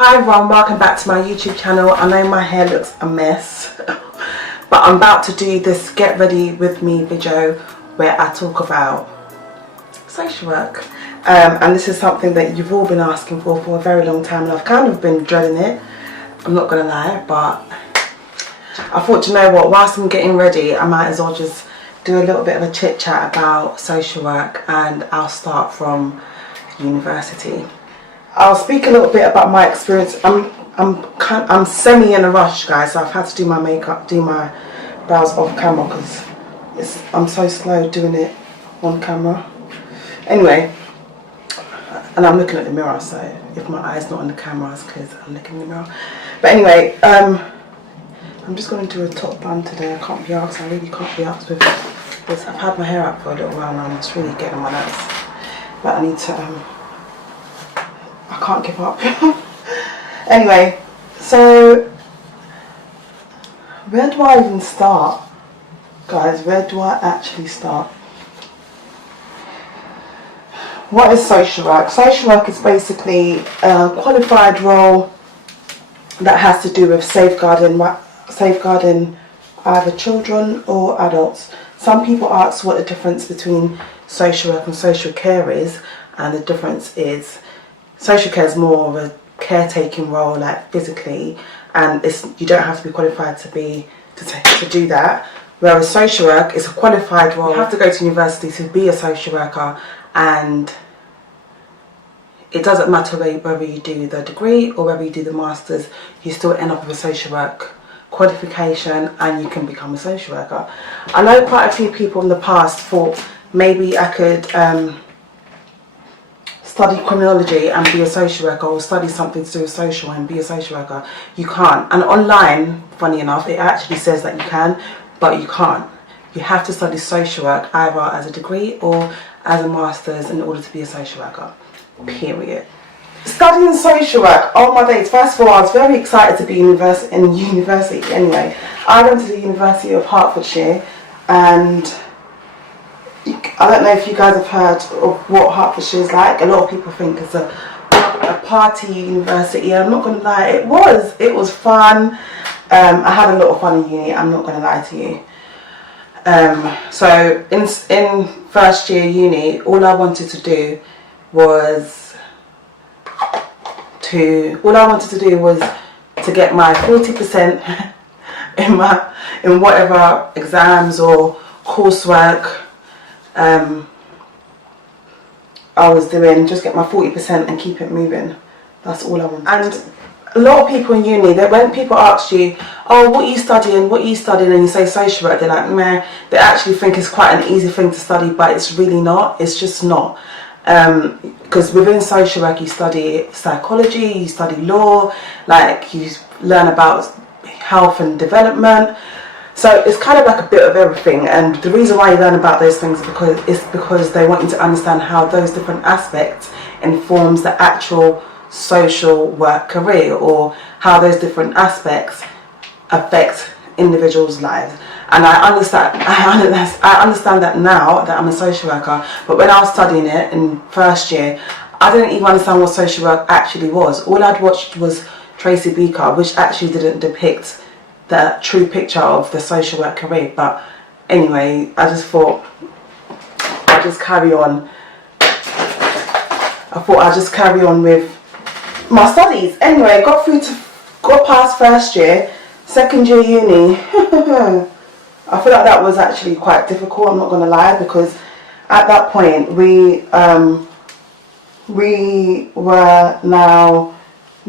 Hi everyone, welcome back to my YouTube channel. I know my hair looks a mess, but I'm about to do this get ready with me video where I talk about social work. And this is something that you've all been asking for a very long time, and I've kind of been dreading it, I'm not gonna lie, but I thought, you know what, whilst I'm getting ready, I might as well just do a little bit of a chit chat about social work, and I'll start from university. I'll speak a little bit about my experience. I'm semi in a rush, guys, so I've had to do my makeup, do my brows off camera because I'm so slow doing it on camera. Anyway, and I'm looking at the mirror, so if my eye's not on the camera, it's because I'm looking in the mirror. But anyway, I'm just going to do a top bun today. I can't be asked. I really can't be asked with this. I've had my hair up for a little while now. It's really getting on my nerves. But I need to. I can't give up. Anyway, so where do I even start, guys? Where do I actually start? What is social work? Social work is basically a qualified role that has to do with safeguarding either children or adults. Some people ask what the difference between social work and social care is, and the difference is social care is more of a caretaking role, like physically, and you don't have to be qualified to do that. Whereas social work is a qualified role. You have to go to university to be a social worker, and it doesn't matter whether you do the degree or whether you do the masters, you still end up with a social work qualification and you can become a social worker. I know quite a few people in the past thought maybe I could study criminology and be a social worker, or study something to do with social and be a social worker. You can't. And online, funny enough, it actually says that you can, but you can't. You have to study social work either as a degree or as a master's in order to be a social worker. Period. Studying social work, oh my days. First of all, I was very excited to be in university. Anyway, I went to the University of Hertfordshire, and I don't know if you guys have heard of what Hertfordshire is like. A lot of people think it's a party university. I'm not going to lie, it was fun. I had a lot of fun in uni, I'm not going to lie to you. So in first year uni, all I wanted to do was to get my 40% in whatever exams or coursework I was doing, just get my 40% and keep it moving. That's all I want. And a lot of people in uni, when people ask you, oh, what are you studying, and you say social work, they're like, meh. They actually think it's quite an easy thing to study, but it's really not. It's just not. Because within social work you study psychology, you study law, like you learn about health and development. So it's kind of like a bit of everything, and the reason why you learn about those things is because they want you to understand how those different aspects informs the actual social work career, or how those different aspects affect individuals' lives. And I understand that now that I'm a social worker, but when I was studying it in first year, I didn't even understand what social work actually was. All I'd watched was Tracy Beaker, which actually didn't depict the true picture of the social work career. But anyway, I just thought I'd just carry on. With my studies. Anyway, got past first year, second year uni. I feel like that was actually quite difficult, I'm not going to lie, because at that point we were now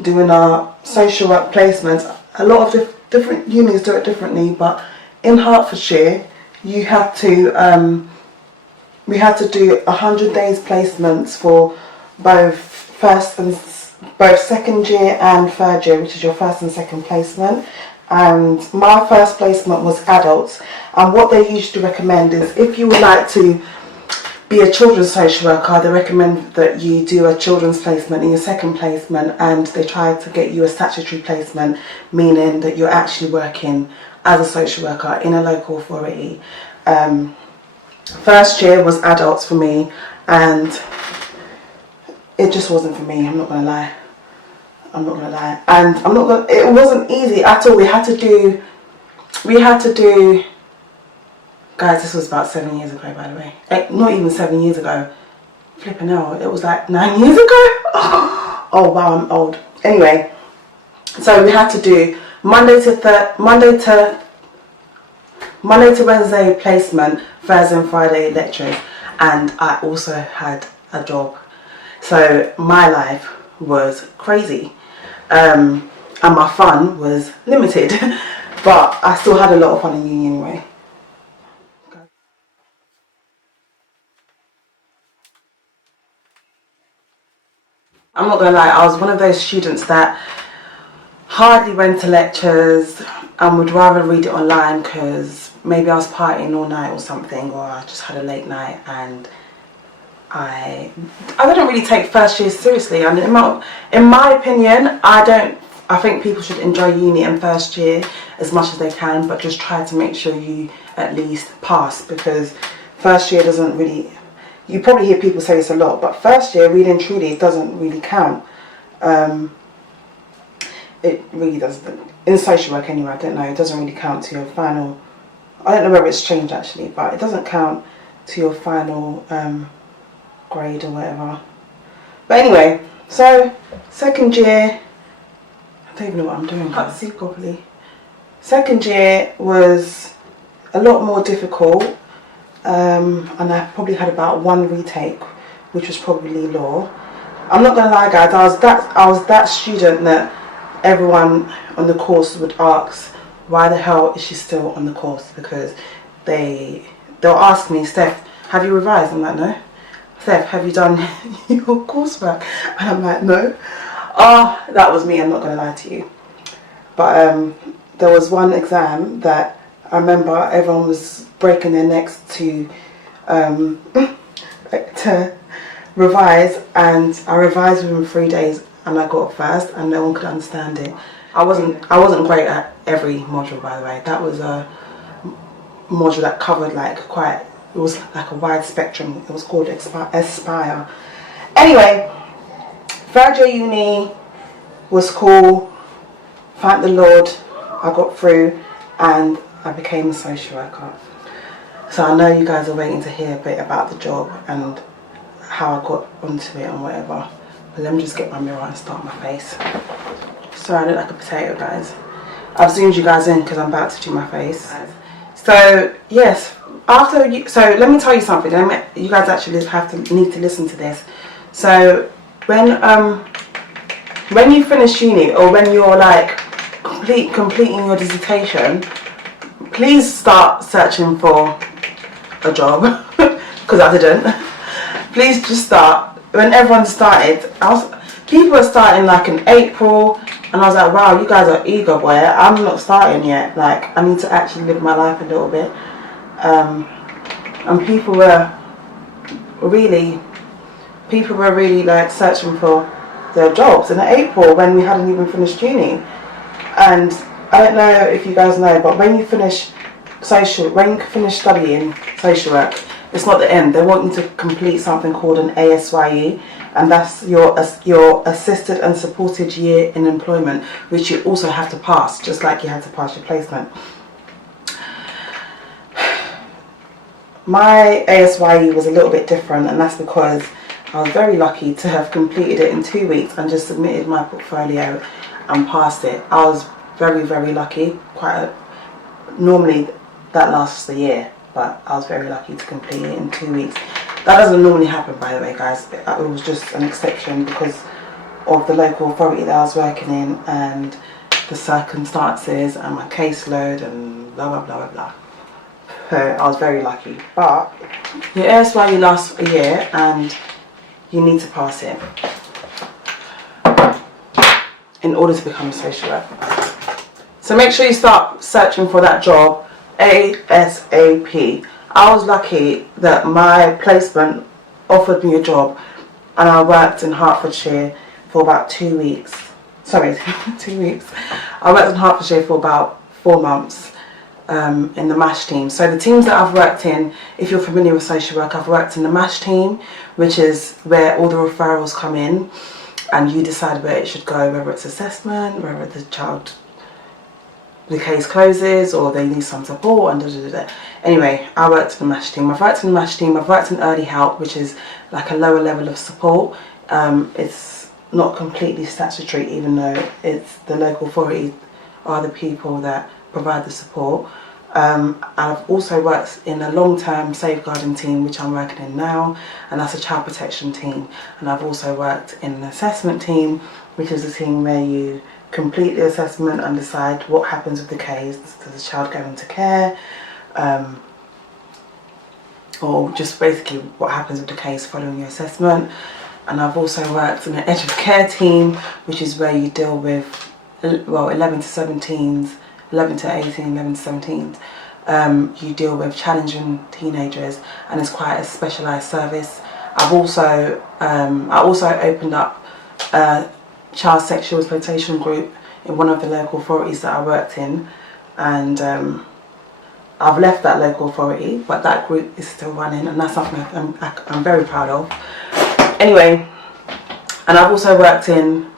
doing our social work placements. A lot of different unis do it differently, but in Hertfordshire we had to do 100 days placements for both second year and third year, which is your first and second placement. And my first placement was adults, and what they usually recommend is, if you would like to be a children's social worker, they recommend that you do a children's placement in your second placement, and they try to get you a statutory placement, meaning that you're actually working as a social worker in a local authority. First year was adults for me, and it just wasn't for me, I'm not going to lie. I'm not gonna lie. And it wasn't easy at all. We had to do, guys, this was about 7 years ago, by the way. Not even 7 years ago. Flipping out, it was like 9 years ago. Oh wow, I'm old. Anyway, so we had to do Monday to Wednesday placement, Thursday and Friday lectures, and I also had a job. So my life was crazy, and my fun was limited, but I still had a lot of fun in uni anyway. I'm not gonna lie, I was one of those students that hardly went to lectures and would rather read it online because maybe I was partying all night or something, or I just had a late night, and I didn't really take first year seriously. And in my opinion, I think people should enjoy uni and first year as much as they can, but just try to make sure you at least pass, because first year doesn't really, you probably hear people say this a lot, but first year really and truly doesn't really count. It really doesn't. In social work anyway, I don't know, it doesn't really count to your final, I don't know whether it's changed actually, but it doesn't count to your final grade or whatever. But anyway, so second year, I don't even know what I'm doing, I can't see properly. Second year was a lot more difficult, and I probably had about one retake, which was probably law. I'm not gonna lie guys, I was that student that everyone on the course would ask, why the hell is she still on the course? Because they'll ask me, Steph, have you revised? I'm like, no. Steph, have you done your coursework? And I'm like, no. That was me, I'm not gonna lie to you. But there was one exam that I remember everyone was breaking their necks to revise, and I revised within 3 days and I got first, and no one could understand it. I wasn't great at every module, by the way. That was a module that covered like it was like a wide spectrum. It was called ASYE. Anyway, third year uni was cool. Thank the Lord, I got through and I became a social worker. So I know you guys are waiting to hear a bit about the job and how I got onto it and whatever. But let me just get my mirror and start my face. Sorry, I look like a potato, guys. I've zoomed you guys in because I'm about to do my face. So yes, so let me tell you something. You guys actually need to listen to this. So when you finish uni, or when you're like completing your dissertation, please start searching for a job, because I didn't. Please just start. When everyone started, people were starting like in April, and I was like, wow, you guys are eager, boy. I'm not starting yet. Like, I need to actually live my life a little bit. And people were really like searching for their jobs in April when we hadn't even finished uni. And I don't know if you guys know, but when you finish studying social work, it's not the end. They want you to complete something called an ASYE, and that's your assisted and supported year in employment, which you also have to pass, just like you had to pass your placement. My ASYE was a little bit different, and that's because I was very lucky to have completed it in 2 weeks and just submitted my portfolio and passed it. I was very, very lucky. Normally that lasts a year, but I was very lucky to complete it in 2 weeks. That doesn't normally happen, by the way, guys. It was just an exception because of the local authority that I was working in and the circumstances and my caseload and blah blah blah blah blah. So I was very lucky. But your ASYE lasts a year and you need to pass it in order to become a social worker. So make sure you start searching for that job ASAP. I was lucky that my placement offered me a job, and I worked in Hertfordshire for about 2 weeks. Sorry, 2 weeks. I worked in Hertfordshire for about 4 months in the MASH team. So the teams that I've worked in, if you're familiar with social work, I've worked in the MASH team, which is where all the referrals come in. and you decide where it should go, whether it's assessment, whether the case closes or they need some support and da, da, da, da. Anyway, I worked in the MASH team. I've worked in the MASH team. I've worked in early help, which is like a lower level of support. It's not completely statutory, even though it's the local authority are the people that provide the support. I've also worked in a long-term safeguarding team, which I'm working in now, and that's a child protection team. And I've also worked in an assessment team, which is a team where you complete the assessment and decide what happens with the case. Does the child go into care, or just basically what happens with the case following your assessment. And I've also worked in an edge of care team, which is where you deal with 11 to 17s, 11 to 18, 11 to 17s. You deal with challenging teenagers, and it's quite a specialised service. I also opened up a child sexual exploitation group in one of the local authorities that I worked in, and I've left that local authority, but that group is still running, and that's something I'm very proud of. Anyway, and I've also worked in,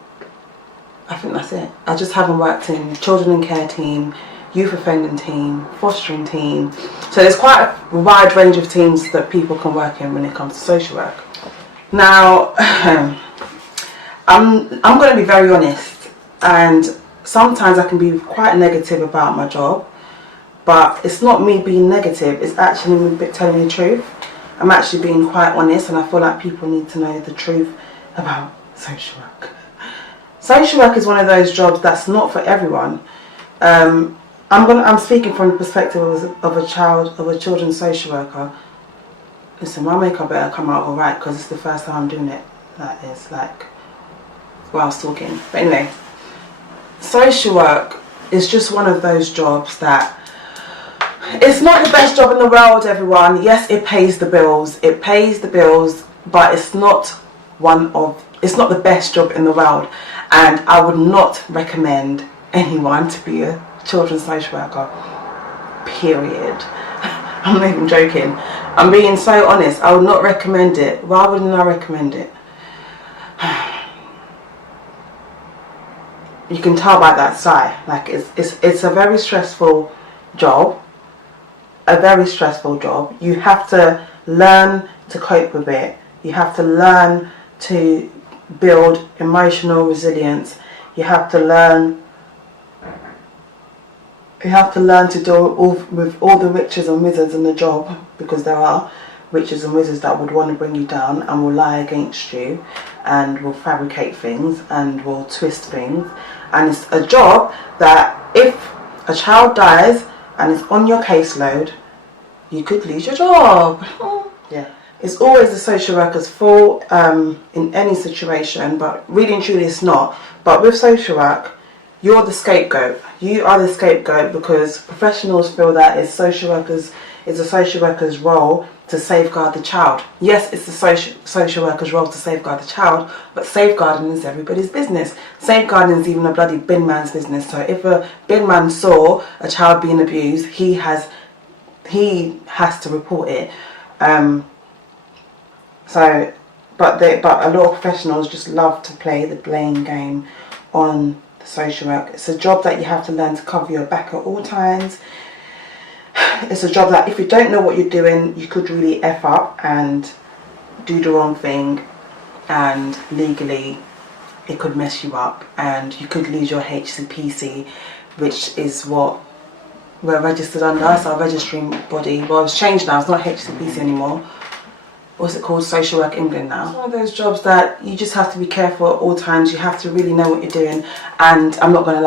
I think that's it. I just haven't worked in children in care team, youth offending team, fostering team. So there's quite a wide range of teams that people can work in when it comes to social work. Now, I'm going to be very honest, and sometimes I can be quite negative about my job, but it's not me being negative, it's actually me telling the truth. I'm actually being quite honest, and I feel like people need to know the truth about social work. Social work is one of those jobs that's not for everyone. I'm speaking from the perspective of a children's social worker. Listen, my makeup better come out alright, because it's the first time I'm doing it like this, like whilst talking. But anyway, social work is just one of those jobs that, it's not the best job in the world, everyone. Yes, it pays the bills. It pays the bills, but it's not the best job in the world. And I would not recommend anyone to be a children's social worker. Period. I'm not even joking. I'm being so honest. I would not recommend it. Why wouldn't I recommend it? You can tell by that sigh. Like it's a very stressful job. A very stressful job. You have to learn to cope with it. You have to learn to build emotional resilience. You have to learn to deal with all the witches and wizards in the job, because there are witches and wizards that would want to bring you down and will lie against you and will fabricate things and will twist things. And it's a job that if a child dies and it's on your caseload, you could lose your job. Yeah, it's always the social worker's fault in any situation, but really and truly it's not. But with social work, you're the scapegoat. You are the scapegoat, because professionals feel that it's a social worker's role to safeguard the child. Yes, it's the social worker's role to safeguard the child, but safeguarding is everybody's business. Safeguarding is even a bloody bin man's business. So if a bin man saw a child being abused, he has to report it. But a lot of professionals just love to play the blame game on the social work. It's a job that you have to learn to cover your back at all times. It's a job that if you don't know what you're doing, you could really F up and do the wrong thing, and legally it could mess you up, and you could lose your HCPC, which is what we're registered under. It's our registering body. Well, it's changed now, it's not HCPC anymore. What's it called? Social Work England now. It's one of those jobs that you just have to be careful at all times. You have to really know what you're doing, and I'm not going to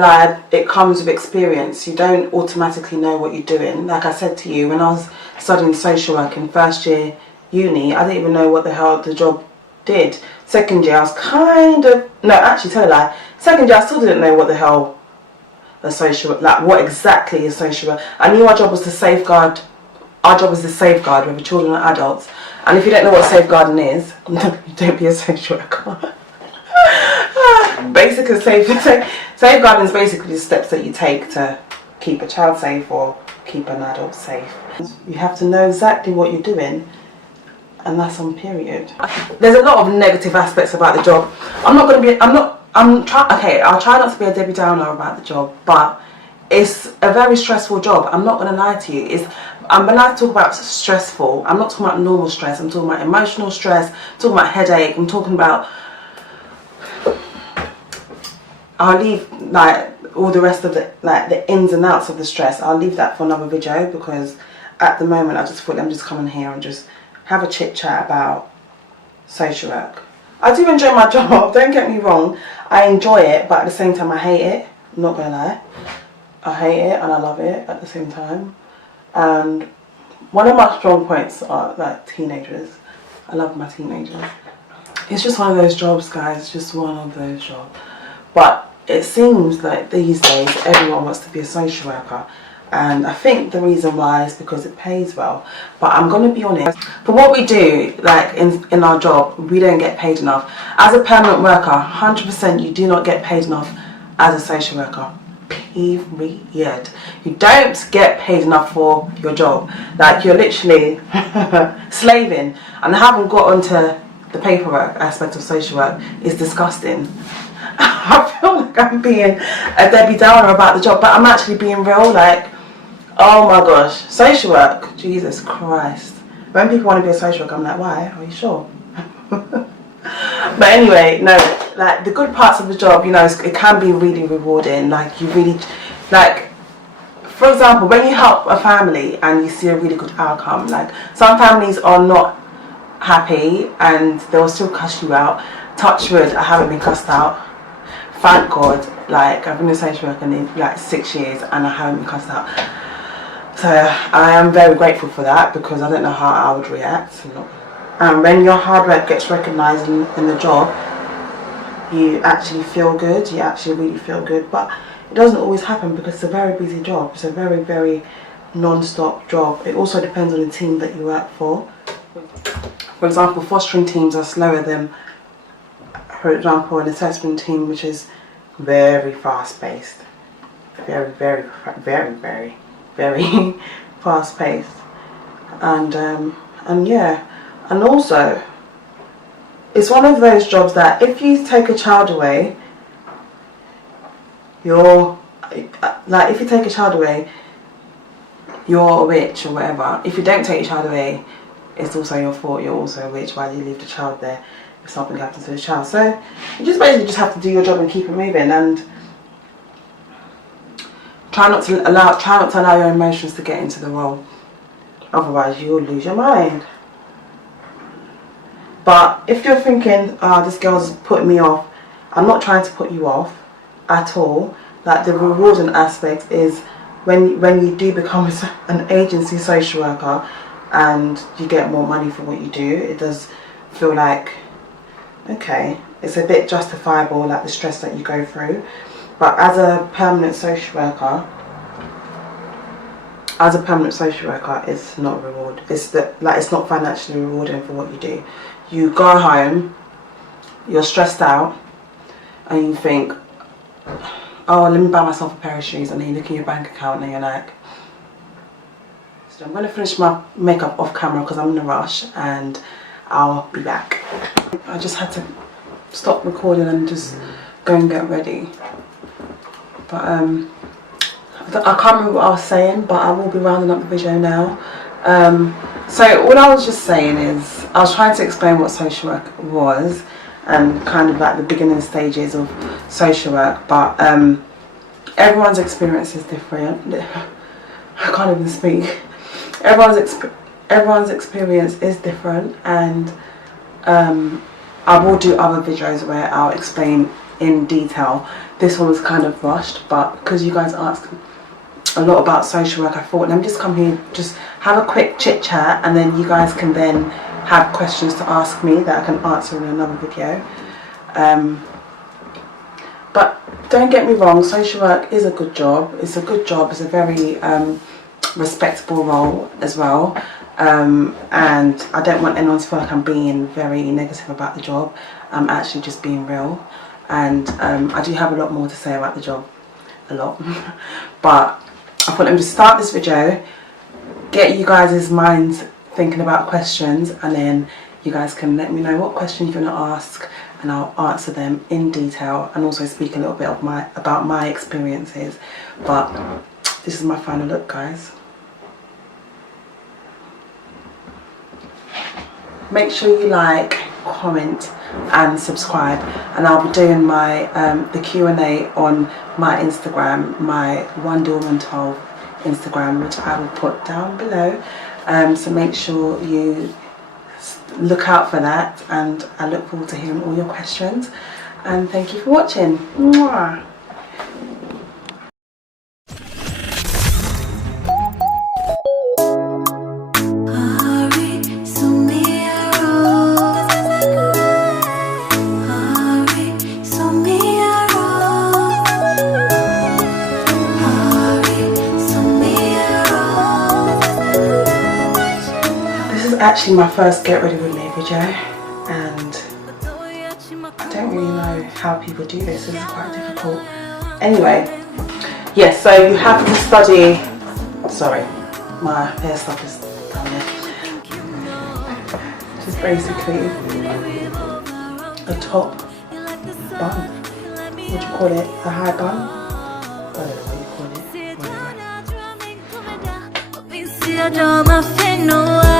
lie, it comes with experience. You don't automatically know what you're doing. Like I said to you, when I was studying social work in first year uni, I didn't even know what the hell the job did. Second year I was tell a lie. Second year I still didn't know what the hell what exactly is social work. I knew our job was to safeguard. Our job is to safeguard whether children or adults. And if you don't know what safeguarding is, don't be a social worker. Basically, safeguarding is basically the steps that you take to keep a child safe or keep an adult safe. You have to know exactly what you're doing. and that's on period. There's a lot of negative aspects about the job. I'll try not to be a Debbie Downer about the job, but it's a very stressful job. I'm not going to lie to you. When I talk about stressful, I'm not talking about normal stress. I'm talking about emotional stress, I'm talking about headache, I'm talking about... I'll leave like all the rest of the ins and outs of the stress. I'll leave that for another video, because at the moment I just thought let me just come in here and just have a chit chat about social work. I do enjoy my job, don't get me wrong. I enjoy it, but at the same time I hate it. I'm not gonna lie. I hate it and I love it at the same time. And one of my strong points are like teenagers. I love my teenagers. It's just one of those jobs, guys. It's just one of those jobs. But it seems like these days everyone wants to be a social worker. And I think the reason why is because it pays well. But I'm going to be honest, for what we do, like in our job, we don't get paid enough. As a permanent worker, 100% you do not get paid enough as a social worker. Period. You don't get paid enough for your job. Like, you're literally slaving. And I haven't got onto the paperwork aspect of social work. It's disgusting. I feel like I'm being a Debbie Downer about the job, but I'm actually being real. Like, oh my gosh, social work, Jesus Christ. When people want to be a social worker, I'm like, why? Are you sure? But anyway, no, like the good parts of the job, you know, it can be really rewarding. Like, you really, like, for example, when you help a family and you see a really good outcome, like some families are not happy and they'll still cuss you out. Touch wood, I haven't been cussed out. Thank God. Like, I've been a social worker in like 6 years and I haven't been cussed out. So I am very grateful for that, because I don't know how I would react. And when your hard work gets recognised in the job, you actually feel good. You actually really feel good. But it doesn't always happen, because it's a very busy job. It's a very, very non-stop job. It also depends on the team that you work for. For example, fostering teams are slower than, for example, an assessment team, which is very fast-paced. Very, very, very, very, very fast-paced. And yeah. And also, it's one of those jobs that if you take a child away, you're like, if you take a child away, you're a witch or whatever. If you don't take your child away, it's also your fault. You're also a witch. Why do you leave the child there if something happens to the child? So you just basically just have to do your job and keep it moving, and try not to allow your emotions to get into the role. Otherwise, you'll lose your mind. But if you're thinking, oh, this girl's putting me off, I'm not trying to put you off at all. Like, the rewarding aspect is when you do become an agency social worker and you get more money for what you do, it does feel like, okay, it's a bit justifiable, like the stress that you go through. But as a permanent social worker, it's not reward. It's not financially rewarding for what you do. You go home, you're stressed out, and you think, oh, let me buy myself a pair of shoes, and then you look at your bank account and you're like, so I'm going to finish my makeup off camera because I'm in a rush, and I'll be back. I just had to stop recording and just go and get ready. But I can't remember what I was saying, but I will be rounding up the video now. So all I was just saying is, I was trying to explain what social work was and kind of like the beginning stages of social work, but everyone's experience is different. I can't even speak. Everyone's experience is different, and I will do other videos where I'll explain in detail. This one was kind of rushed, but because you guys asked a lot about social work, I thought, let me just come here, just have a quick chit chat, and then you guys can then have questions to ask me that I can answer in another video. But don't get me wrong, social work is a good job. It's a good job. It's a very respectable role as well. And I don't want anyone to feel like I'm being very negative about the job. I'm actually just being real. And I do have a lot more to say about the job. A lot. But I thought, let me just start this video, get you guys' minds thinking about questions, and then you guys can let me know what questions you're going to ask, and I'll answer them in detail and also speak a little bit of about my experiences. But this is my final look, guys. Make sure you like, comment and subscribe, and I'll be doing my the Q&A on my Instagram, my wonderwoman12 Instagram, which I will put down below. So make sure you look out for that, and I look forward to hearing all your questions, and thank you for watching. Mwah. Actually my first get ready with me video, and I don't really know how people do this. This is quite difficult. Anyway, yes, so you have to study. Sorry, my hair stuff is down there. Just basically a top bun. What do you call it? A high bun? I don't know what you call it. Whatever.